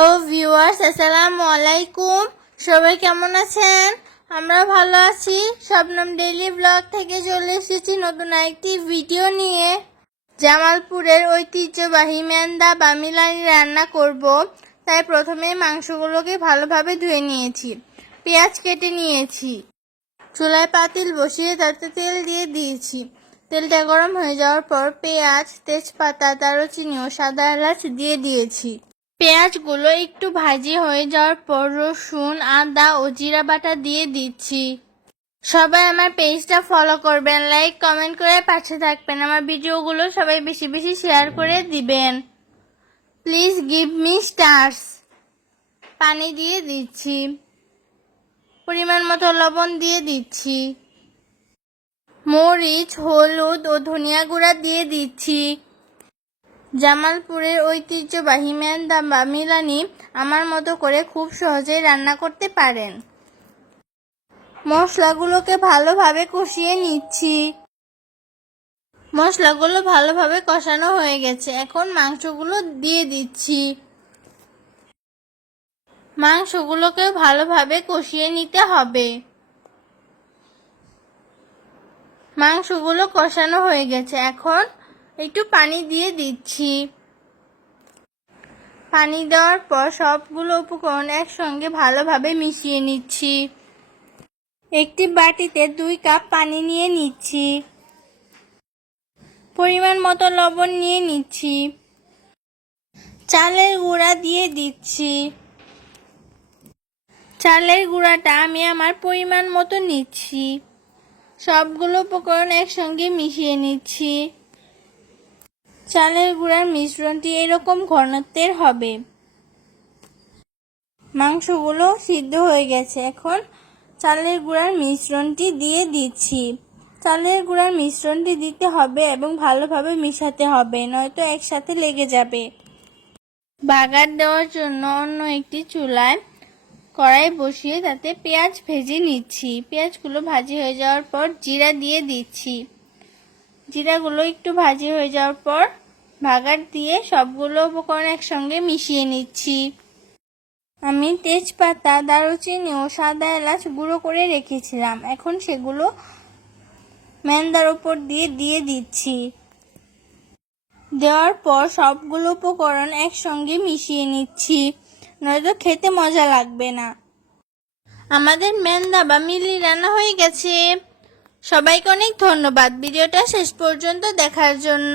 Viewers আসসালামু আলাইকুম। সবাই কেমন আছেন? আমরা ভালো আছি। শবনম ডেইলি ব্লগ থেকে চলে এসেছি নতুন একটি ভিডিও নিয়ে। জামালপুরের ঐতিহ্যবাহী মেন্দা বা মিলানি রান্না করব। তাই প্রথমে মাংসগুলোকে ভালোভাবে ধুয়ে নিয়েছি। পেঁয়াজ কেটে নিয়েছি। চুলায় পাতিল বসিয়ে তাতে তেল দিয়ে দিয়েছি। তেলটা গরম হয়ে যাওয়ার পর পেঁয়াজ, তেজপাতা, দারুচিনি ও সাদা এলাচ দিয়ে দিয়েছি। পেঁয়াজগুলো একটু ভাজি হয়ে যাওয়ার পর রসুন, আদা ও জিরা বাটা দিয়ে দিচ্ছি। সবাই আমার পেজটা ফলো করবেন, লাইক কমেন্ট করে পাশে থাকবেন। আমার ভিডিওগুলো সবাই বেশি বেশি শেয়ার করে দিবেন। Please give me stars. পানি দিয়ে দিচ্ছি। পরিমাণ মতো লবণ দিয়ে দিচ্ছি। মরিচ, হলুদ ও ধনিয়া গুঁড়া দিয়ে দিচ্ছি। জামালপুরের ঐতিহ্যবাহী মেন্দা বা মিলানি আমার মতো করে খুব সহজেই রান্না করতে পারেন। মশলাগুলোকে ভালোভাবে কষিয়ে নিচ্ছি। মশলাগুলো ভালোভাবে কষানো হয়ে গেছে। এখন মাংসগুলো দিয়ে দিচ্ছি। মাংসগুলোকে ভালোভাবে কষিয়ে নিতে হবে। মাংসগুলো কষানো হয়ে গেছে। এখন একটু পানি দিয়ে দিচ্ছি। পানি দেওয়ার পর সবগুলো উপকরণ একসঙ্গে ভালোভাবে মিশিয়ে নিচ্ছি। একটি বাটিতে 2 কাপ পানি নিয়ে নিচ্ছি। পরিমাণ মতো লবণ নিয়ে নিচ্ছি। চালের গুঁড়া দিয়ে দিচ্ছি। চালের গুঁড়াটা আমি আমার পরিমাণ মতো নিচ্ছি। সবগুলো উপকরণ একসঙ্গে মিশিয়ে নিচ্ছি। চালের গুঁড়ার মিশ্রণটি এরকম ঘনত্বের হবে। মাংসগুলো সিদ্ধ হয়ে গেছে। এখন চালের গুঁড়ার মিশ্রণটি দিয়ে দিচ্ছি। চালের গুঁড়ার মিশ্রণটি দিতে হবে এবং ভালোভাবে মিশাতে হবে, নয়তো একসাথে লেগে যাবে। বাগার দেওয়ার জন্য অন্য একটি চুলায় কড়াই বসিয়ে তাতে পেঁয়াজ ভেজে নিচ্ছি। পেঁয়াজগুলো ভাজি হয়ে যাওয়ার পর জিরা দিয়ে দিচ্ছি। জিরাগুলো একটু ভাজি হয়ে যাওয়ার পর বাগার দিয়ে সবগুলো উপকরণ একসঙ্গে মিশিয়ে নিচ্ছি। আমি তেজপাতা, দারুচিনি ও সাদা এলাচ গুঁড়ো করে রেখেছিলাম। এখন সেগুলো মেন্দার উপর দিয়ে দিচ্ছি। দেওয়ার পর সবগুলো উপকরণ একসঙ্গে মিশিয়ে নিচ্ছি, নয়তো খেতে মজা লাগবে না। আমাদের মেন্দা বা মিলি রান্না হয়ে গেছে। সবাইকে অনেক ধন্যবাদ ভিডিওটা শেষ পর্যন্ত দেখার জন্য।